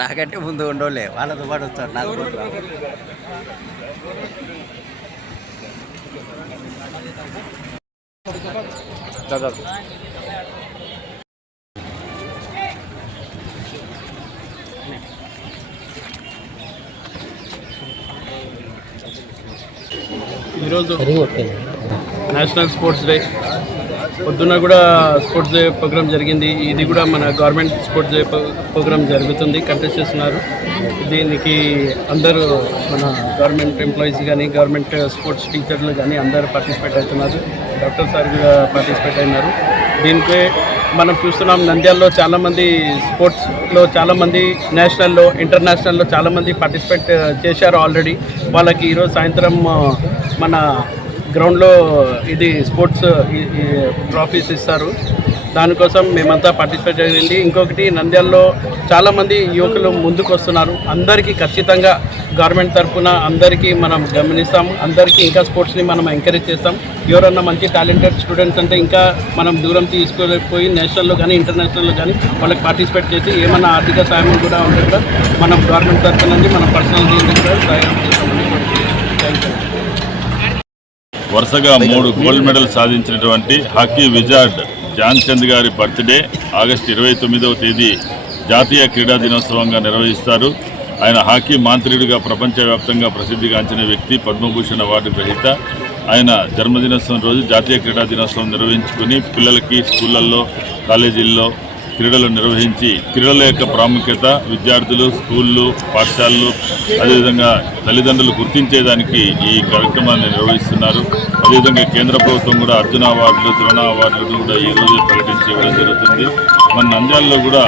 నాకంటే ముందు ఉండోలే వాళ్ళతో పాటు వస్తారు నాకు దాదాపు ఈరోజు నేషనల్ స్పోర్ట్స్ డే పొద్దున్న కూడా స్పోర్ట్స్ డే ప్రోగ్రామ్ జరిగింది. ఇది కూడా మన గవర్నమెంట్ స్పోర్ట్స్ డే ప్రోగ్రామ్ జరుగుతుంది, కంటెస్ట్ చేస్తున్నారు. దీనికి అందరూ మన గవర్నమెంట్ ఎంప్లాయీస్ కానీ గవర్నమెంట్ స్పోర్ట్స్ టీచర్లు కానీ అందరూ పార్టిసిపేట్ అవుతున్నారు. డాక్టర్ సార్ కూడా పార్టిసిపేట్ అయినారు. దీనికి మనం చూస్తున్నాం నంద్యాలలో చాలామంది స్పోర్ట్స్లో చాలామంది నేషనల్లో ఇంటర్నేషనల్లో చాలామంది పార్టిసిపేట్ చేశారు ఆల్రెడీ. వాళ్ళకి ఈరోజు సాయంత్రం మన గ్రౌండ్లో ఇది స్పోర్ట్స్ ట్రాఫీస్ ఇస్తారు. దానికోసం మేమంతా పార్టిసిపేట్ అయ్యింది. ఇంకొకటి నంద్యాలలో చాలామంది యువకులు ముందుకు వస్తున్నారు. అందరికీ ఖచ్చితంగా గవర్నమెంట్ తరఫున అందరికీ మనం గమనిస్తాం. అందరికీ ఇంకా స్పోర్ట్స్ని మనం ఎంకరేజ్ చేస్తాం. ఎవరన్నా మంచి టాలెంటెడ్ స్టూడెంట్స్ అంటే ఇంకా మనం దూరం తీసుకుపోయి నేషనల్లో కానీ ఇంటర్నేషనల్లో కానీ వాళ్ళకి పార్టిసిపేట్ చేసి ఏమన్నా ఆర్థిక సాయం కూడా ఉంటే కూడా మనం గవర్నమెంట్ తరఫున నుంచి మనం పర్సనల్ కూడా సాయం చేస్తామని. Thank you. వరుసగా 3 గోల్డ్ మెడల్ సాధించినటువంటి హాకీ విజార్డ్ ధ్యాన్ చంద్ గారి బర్త్డే ఆగస్టు 29వ తేదీ జాతీయ క్రీడా దినోత్సవంగా నిర్వహిస్తారు. ఆయన హాకీ మాంత్రికుడిగా ప్రపంచవ్యాప్తంగా ప్రసిద్ధిగాంచిన వ్యక్తి, పద్మభూషణ్ అవార్డు గ్రహీత. ఆయన జన్మదినోత్సవం రోజు జాతీయ క్రీడా దినోత్సవం నిర్వహించుకుని పిల్లలకి స్కూళ్ళల్లో కాలేజీల్లో క్రీడలు నిర్వహించి క్రీడల యొక్క ప్రాముఖ్యత విద్యార్థులు, స్కూళ్ళు, పాఠశాలలు అదేవిధంగా తల్లిదండ్రులు గుర్తించేదానికి ఈ కార్యక్రమాన్ని నిర్వహిస్తున్నారు. అదేవిధంగా కేంద్ర ప్రభుత్వం కూడా అర్జున అవార్డులు, ద్రోణ అవార్డులను కూడా ఈరోజు ప్రకటించి ఇవ్వడం జరుగుతుంది. మన నంద్యాలలో కూడా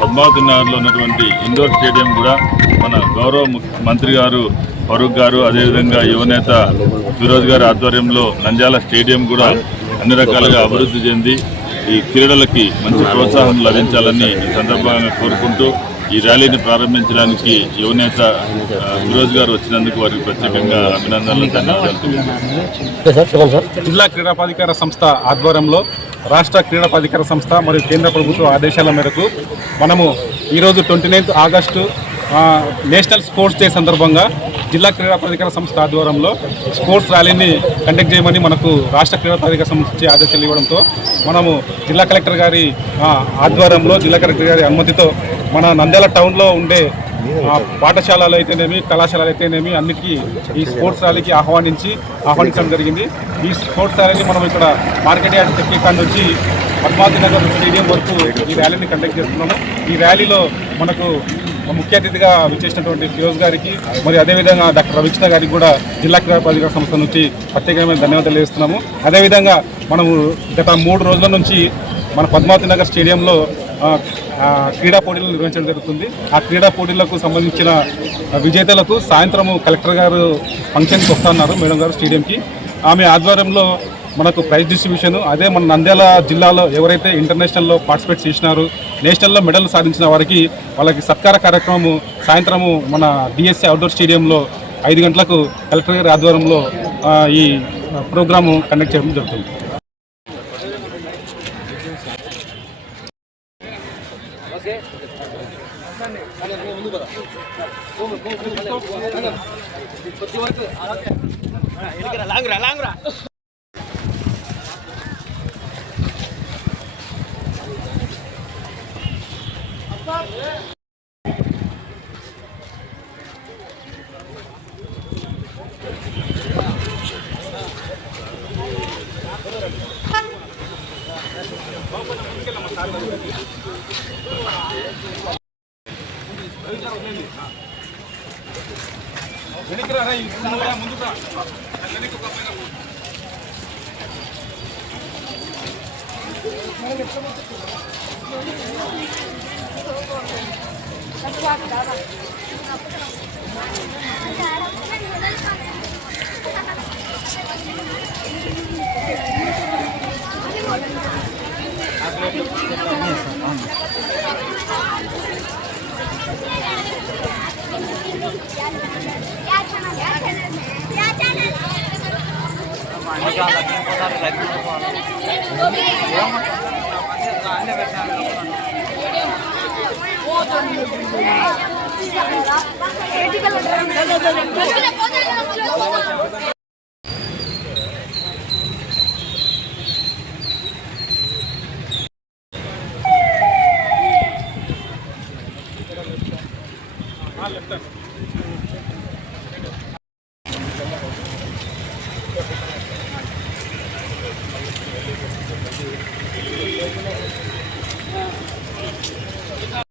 పద్మావతి నగర్లో ఉన్నటువంటి ఇండోర్ స్టేడియం కూడా మన గౌరవ మంత్రి గారు ఫరూక్ గారు అదేవిధంగా యువనేత ఫిరోజ్ గారి ఆధ్వర్యంలో నంద్యాల స్టేడియం కూడా అన్ని రకాలుగా అభివృద్ధి చెంది ఈ క్రీడలకి మంచి ప్రోత్సాహం లభించాలని ఈ సందర్భంగా కోరుకుంటూ ఈ ర్యాలీని ప్రారంభించడానికి యువనేత ఫిరోజ్ గారు వచ్చినందుకు వారికి ప్రత్యేకంగా అభినందనలు, ధన్యవాదాలు. జిల్లా క్రీడా ప్రాధికార సంస్థ ఆధ్వర్యంలో రాష్ట్ర క్రీడా ప్రాధికార సంస్థ మరియు కేంద్ర ప్రభుత్వ ఆదేశాల మేరకు మనము ఈరోజు 29 ఆగస్టు నేషనల్ స్పోర్ట్స్ డే సందర్భంగా జిల్లా క్రీడా ప్రాధికార సంస్థ ఆధ్వర్యంలో స్పోర్ట్స్ ర్యాలీని కండక్ట్ చేయమని మనకు రాష్ట్ర క్రీడా ప్రాధికార సంస్థ నుంచి ఆదేశాలు ఇవ్వడంతో మనము జిల్లా కలెక్టర్ గారి ఆధ్వర్యంలో జిల్లా కలెక్టర్ గారి అనుమతితో మన నంద్యాల టౌన్లో ఉండే పాఠశాలలు అయితేనేమి కళాశాలలు అయితేనేమి అన్నిటికీ ఈ స్పోర్ట్స్ ర్యాలీకి ఆహ్వానించడం జరిగింది. ఈ స్పోర్ట్స్ ర్యాలీని మనం ఇక్కడ మార్కెట్ యార్డ్ టెక్నికాన్ నుంచి పద్మావతి నగర్ స్టేడియం వరకు ఈ ర్యాలీని కండక్ట్ చేస్తున్నాము. ఈ ర్యాలీలో మనకు ముఖ్య అతిథిగా విచ్చేసినటువంటి ఫిరోజ్ గారికి మరియు అదేవిధంగా డాక్టర్ రవికృష్ణ గారికి కూడా జిల్లా క్రీడా ప్రాధికార సంస్థ నుంచి ప్రత్యేకమైన ధన్యవాదాలు తెలియజేస్తున్నాము. అదేవిధంగా మనము గత 3 రోజుల నుంచి మన పద్మావతి నగర్ స్టేడియంలో క్రీడా పోటీలు నిర్వహించడం జరుగుతుంది. ఆ క్రీడా పోటీలకు సంబంధించిన విజేతలకు సాయంత్రము కలెక్టర్ గారు ఫంక్షన్కి వస్తున్నారు మేడం గారు స్టేడియంకి. ఆమె ఆధ్వర్యంలో మనకు ప్రైజ్ డిస్ట్రిబ్యూషన్, అదే మన నంద్యాల జిల్లాలో ఎవరైతే ఇంటర్నేషనల్లో పార్టిసిపేట్ చేసినారు, నేషనల్లో మెడల్ సాధించిన వాళ్ళకి సత్కార కార్యక్రమము సాయంత్రము మన డిఎస్సి అవుట్డోర్ స్టేడియంలో 5 గంటలకు కలెక్టర్ గారి ఆధ్వర్యంలో ఈ ప్రోగ్రాము కండక్ట్ చేయడం జరుగుతుంది. పోతాను